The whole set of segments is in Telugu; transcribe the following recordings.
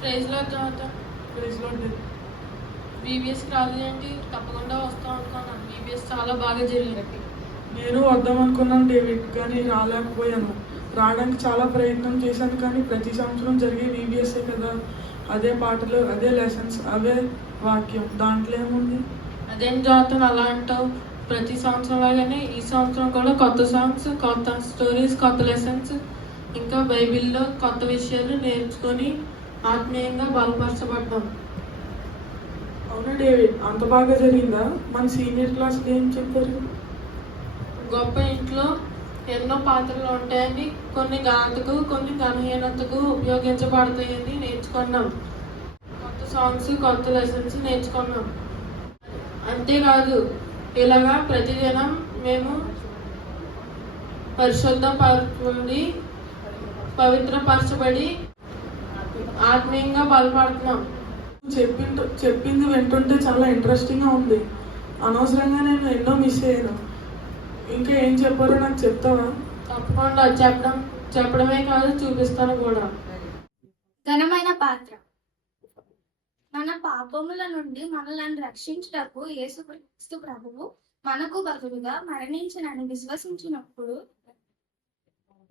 ప్రైజ్లో తర్వాత ప్రైజ్లో బీబీఎస్కి రాలేదండి, తప్పకుండా వస్తాం అనుకున్నాను. బీబీఎస్ చాలా బాగా జరిగింది. నేను వద్దాం అనుకున్నాను డేవిడ్, కానీ రాలేకపోయాను. రావడానికి చాలా ప్రయత్నం చేశాను, కానీ ప్రతి సంవత్సరం జరిగే బీబీఎస్ఏ కదా, అదే పాటలు, అదే లెసన్స్, అవే వాక్యం, దాంట్లో ఏముంది? అదేం జాతర అలా అంటావు? ప్రతి సంవత్సరం లాగానే ఈ సంవత్సరం కూడా కొత్త సాంగ్స్, కొత్త స్టోరీస్, కొత్త లెసన్స్, ఇంకా బైబిల్లో కొత్త విషయాలు నేర్చుకొని ఆత్మీయంగా బలపరచబడ్డాం. అవునా డేవిడ్, అంత బాగా జరిగిందా? మన సీనియర్ క్లాస్లో ఏం చెప్పారు? గొప్ప ఇంట్లో ఎన్నో పాత్రలు ఉంటాయని, కొన్ని ఘనతకు, కొన్ని ఘనహీనతకు ఉపయోగించబడతాయని నేర్చుకున్నాం. కొత్త సాంగ్స్, కొత్త లెసన్స్ నేర్చుకున్నాం. అంతేకాదు, ఇలాగా ప్రతిదినం మేము పరిశుద్ధపరచబడి, పవిత్రపరచబడి ఆత్మీయంగా బలపడుతున్నాం. చెప్పింది వింటుంటే చాలా ఇంట్రెస్టింగ్గా ఉంది. అనవసరంగా నేను ఎన్నో మిస్ అయ్యాను. ఇంకా ఏం చెప్పారో నాకు చెప్తావా? తప్పకుండా చెప్పడమే కాదు, చూపిస్తాను కూడా. ఘనమైన పాత్ర. మన పాపముల నుండి మనల్ని రక్షించుటకు యేసుక్రీస్తు ప్రభువు మనకు బదులుగా మరణించినని విశ్వసించినప్పుడు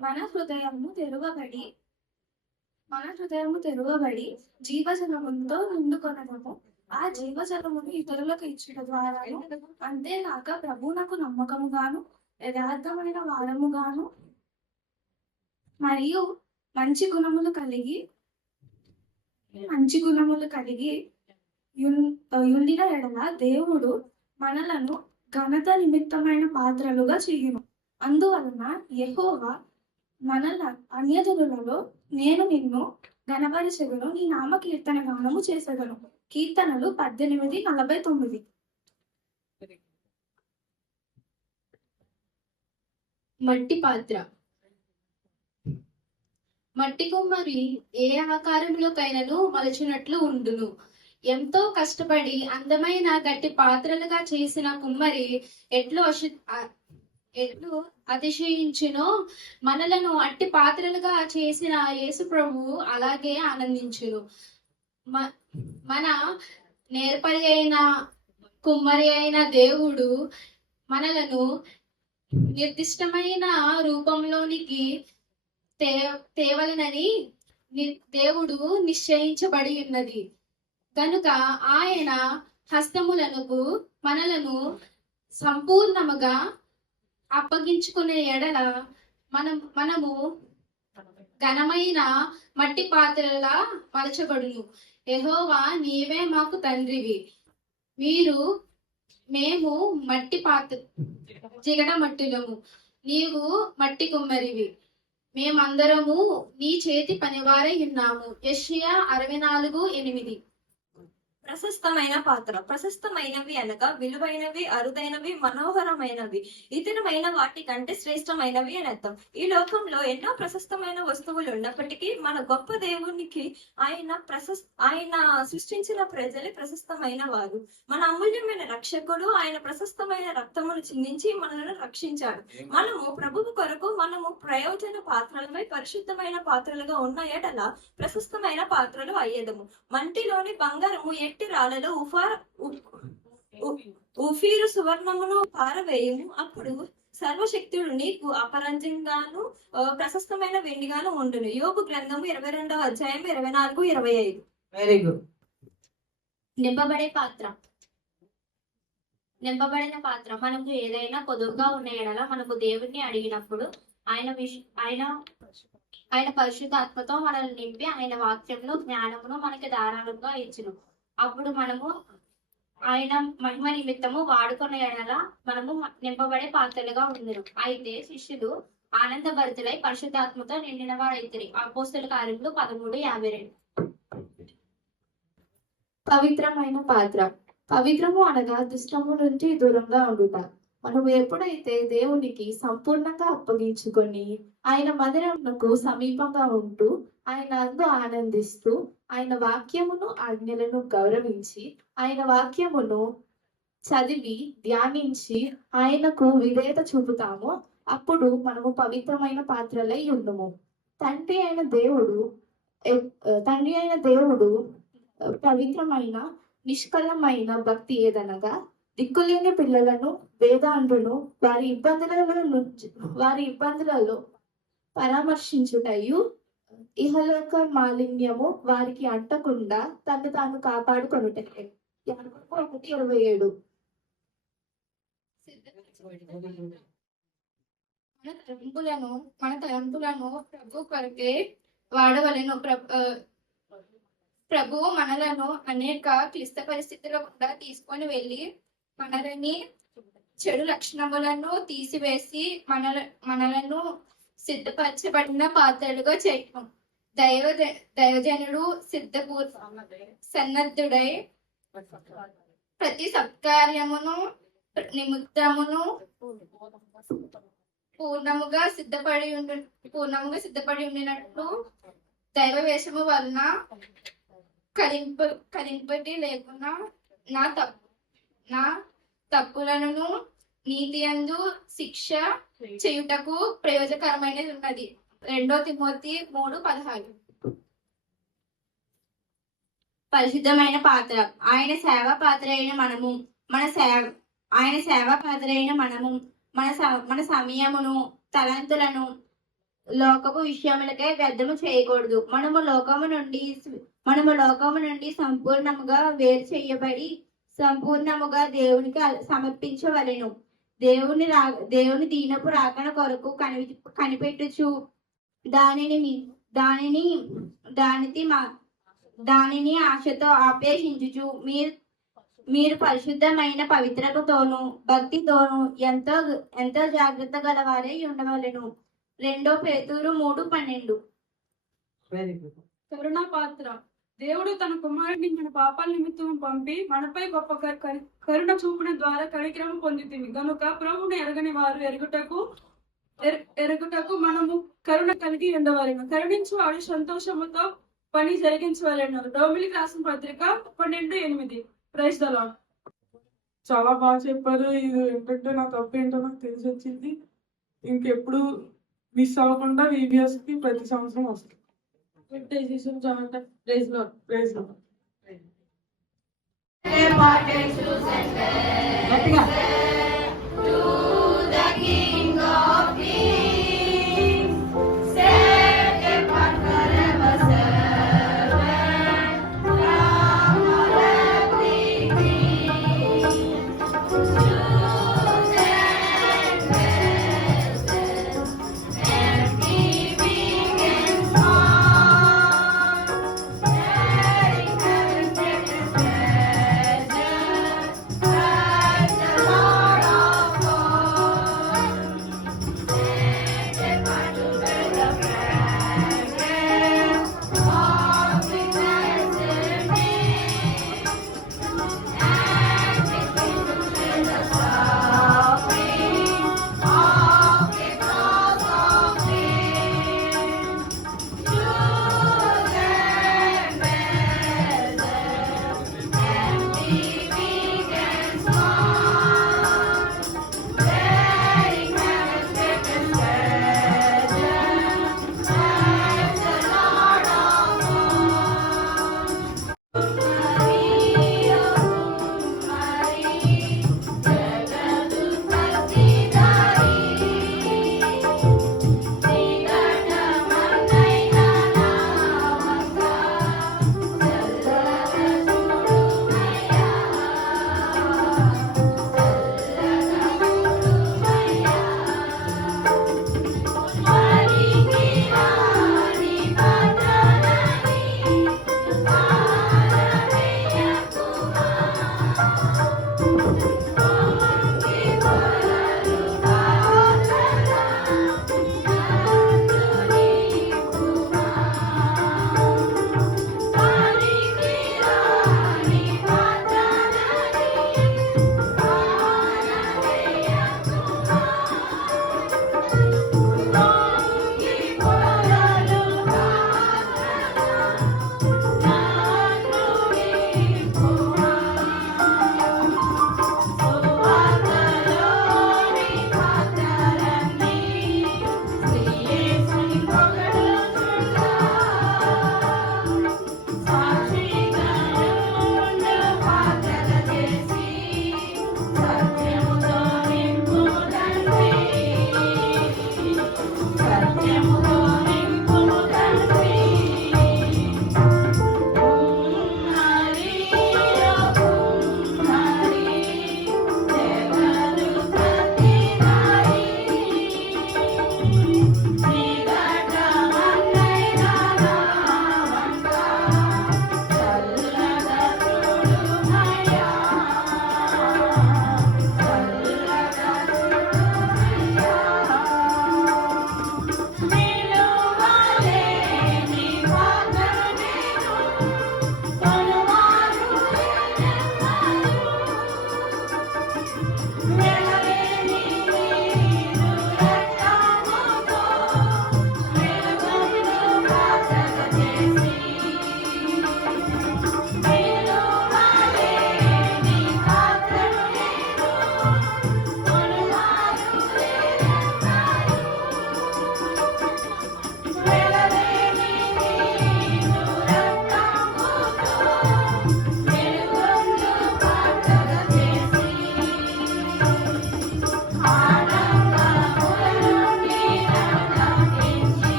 మన హృదయము తెరువబడి జీవజలముతో నిండుకొనము. ఆ జీవజలమును ఇతరులకు ఇచ్చుట ద్వారా, అంతేగాక ప్రభువునకు నమ్మకముగాను యథార్థమైన వారముగాను మరియు మంచి గుణములు కలిగి ఉండిన ఎడల దేవుడు మనలను ఘనత నిమిత్తమైన పాత్రలుగా చేయును. అందువలన యెహోవా మనల అన్యజనులలో నేను నిన్ను ఘనపరచెదను, నీ నామ కీర్తన గానము చేసెదను. కీర్తనలు 18:49. మట్టి పాత్ర. మట్టి కుమ్మరి ఏ ఆకారంలోకైనను మలచినట్లు ఉండును. ఎంతో కష్టపడి అందమైన గట్టి పాత్రలుగా చేసిన కుమ్మరి ఎట్లు అతిశయించునో, మనలను అట్టి పాత్రలుగా చేసిన యేసు ప్రభువు అలాగే ఆనందించును. మన నేర్పరి అయిన కుమ్మరి అయిన దేవుడు మనలను నిర్దిష్టమైన రూపంలోనికి తేవలనని దేవుడు నిశ్చయించబడి ఉన్నది. కనుక ఆయన హస్తములకు మనలను సంపూర్ణముగా అప్పగించుకునే ఎడల మనము ఘనమైన మట్టి పాత్రలా మలచబడును. యెహోవా, నీవే మాకు తండ్రివి, మేము మట్టి పాత్ర జిగట మట్టులము, నీవు మట్టి కుమ్మరివి, మేమందరము నీ చేతి పనివారై ఉన్నాము. యెషయా 64:8. ప్రశస్తమైన పాత్ర. ప్రశస్తమైనవి అనగా విలువైనవి, అరుదైనవి, మనోహరమైనవి, ఇతరమైన వాటి కంటే శ్రేష్టమైనవి అని అర్థం. ఈ లోకంలో ఎన్నో ప్రశస్తమైన వస్తువులు ఉన్నప్పటికీ మన గొప్ప దేవునికి ఆయన సృష్టించిన ప్రజలే ప్రశస్తమైన వారు. మన అమూల్యమైన రక్షకుడు ఆయన ప్రశస్తమైన రక్తమును చిందించి మనలను రక్షించాడు. మనము ప్రభువు కొరకు మనము ప్రయోజన పాత్రలపై పరిశుద్ధమైన పాత్రలుగా ఉన్న ఎడల ప్రశస్తమైన పాత్రలు అయ్యేదము. మంటిలోని బంగారము ఎట్టి రాళ్లలో ఉఫీరు సువర్ణమును పారవేయము, అప్పుడు సర్వశక్తుడు నీకు అపరంజంగాను ప్రశస్తమైన వెండిగాను ఉండును. యోబు గ్రంథము 22:24-25. Very good. నింపబడిన పాత్ర. మనకు ఏదైనా పొదుపుగా ఉన్న ఎడల మనకు దేవుణ్ణి అడిగినప్పుడు ఆయన పరిశుద్ధాత్మతో మనల్ని నింపి ఆయన వాక్యంలో జ్ఞానమును మనకి ధారాళంగా ఇచ్చును. అప్పుడు మనము ఆయన మహిమ నిమిత్తము వాడుకున్న ఎడల మనము నింపబడే పాత్రలుగా ఉందరు. అయితే శిష్యులు ఆనందభరితులై పరిశుద్ధాత్మతో నిండిన వారైతిరి. అపోస్తలుల కార్యములు 13:52. పవిత్రమైన పాత్ర. పవిత్రము అనగా దుష్టము నుంచి దూరంగా ఉండుట. మనము ఎప్పుడైతే దేవునికి సంపూర్ణంగా అప్పగించుకొని ఆయన మందిరమునకు సమీపంగా ఉంటూ ఆయన అందు ఆనందిస్తూ ఆయన వాక్యమును ఆజ్ఞలను గౌరవించి ఆయన వాక్యమును చదివి ధ్యానించి ఆయనకు విధేయత చూపుతామో అప్పుడు మనము పవిత్రమైన పాత్రలై ఉండుము. తండ్రి అయిన దేవుడు తండ్రి అయిన దేవుడు పవిత్రమైన నిష్కలమైన భక్తి ఏదనగా దిక్కులేని పిల్లలను వేదాంతును వారి ఇబ్బందులలో పరామర్శించుటయు ఇహలోక మాలిన్యము వారికి అంటకుండా తను తాను కాపాడుకొనుటే. యాకోబు 1:27. మన తలంపులను ప్రభు కొరకే వాడవలెను. ప్రభువు మనలను అనేక క్లిష్ట పరిస్థితుల గుండా తీసుకొని వెళ్ళి మనలని చెడు లక్షణములను తీసివేసి మనలను సిద్ధపరచబడిన పాత్రలుగా చేయటం. దైవజనుడు సన్నద్ధుడై ప్రతి సత్కార్యమును నిమిత్తమును పూర్ణముగా సిద్ధపడి ఉండినట్లు దైవ వేషము వలన కలింపటి లేకుండా నా తప్పులను నీతి యందు శిక్ష చేయుటకు ప్రయోజకరమైనది ఉన్నది. 2 తిమోతి 3:16. పరిశుద్ధమైన పాత్ర. ఆయన సేవ పాత్ర అయిన మనము మన సమయమును తలంతులను లోకపు విషయములకై వ్యర్థము చేయకూడదు. మనము లోకము నుండి సంపూర్ణముగా వేరు చేయబడి సంపూర్ణముగా దేవునికి సమర్పించవలెను. దేవుని దీనపు రాకడ కొరకు కనిపెట్టుచు దానిని ఆశతో ఆపేక్షించుచు మీరు పరిశుద్ధమైన పవిత్రతతోనూ భక్తితోనూ ఎంతో జాగ్రత్త గలవారై ఉండవలెను. 2 పేతురు 3:12. కరుణా పాత్ర. దేవుడు తన కుమారుడిని మన పాపాల నిమిత్తం పంపి మనపై గొప్ప కరుణ చూపున ద్వారా కనికరము పొందితిమి గనుక ప్రభువును ఎరగని వారు ఎరుగుటకు మనము కరుణ కలిగి ఉండవలెను. కరుణించు వాడు సంతోషముతో పని జరిగించవలెను. రోమిలికి రాసిన పత్రిక 12:8. Praise the Lord. చాలా బాగా చెప్పారు. ఇది ఏంటంటే నా తప్పు ఏంటో నాకు తెలిసి వచ్చింది. ఇంకెప్పుడు మిస్ అవ్వకుండా VBS కి ప్రతి సంవత్సరం వస్తుంది. Praise Lord. Praise Lord. Praise the Lord.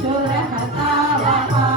शूरहतावः